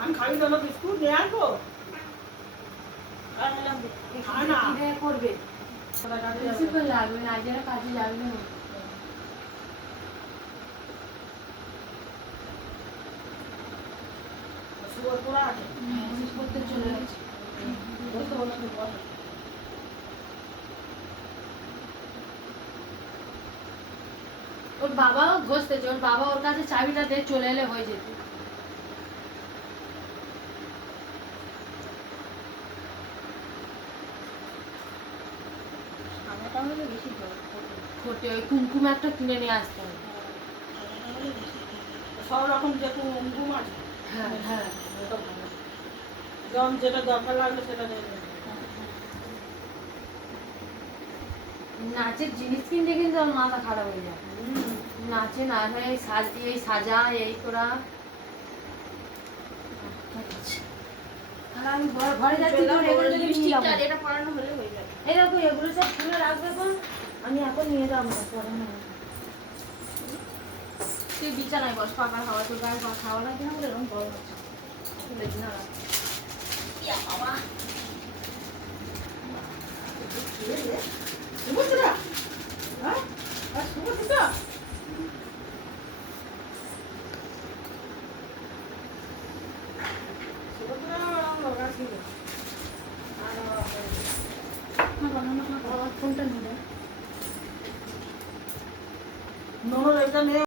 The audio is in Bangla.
আমি খাবি তো বিস্কুট নিয়ে আসবো করবে লাগবে না, যারা কাজে যাবে না। করতে চলে যাচ্ছে। ওর বাবাও ঘষতেছে, ওর বাবা ওর কাছে চাবিটা দিয়ে চলে এলে হয়ে যেত। ঘটে ওই কুমকুম একটা কিনে নিয়ে আসতে হবে। সব রকম যে কুমকুম আছে। হ্যাঁ হ্যাঁ, যেমন যেটা দরকার লাগবে সেটা দেবে। নাচের জিনিস কিনতে কিন্তু আমার মাথা খারাপ হয়ে যায়। নাচে না হয় এই সাজা এই করা। আমি ঘরে যাচ্ছি তো এটা পড়ানো হলে হয়ে যাবে। এই দেখো এগুলো সব খুলে রাখবে কোন, আমি এখন নিয়ে যাবো পরে না। তুই বিছানায় বস, পাকার হাওয়া তোর গায়ে খাওয়া লাগে না বলে এরকম গরম হচ্ছে। তুলে দিন না বাবা সুভদ্রা হ্যাঁ সুভদ্রা ফোনটা নিয়ে ননদ এটা নিয়ে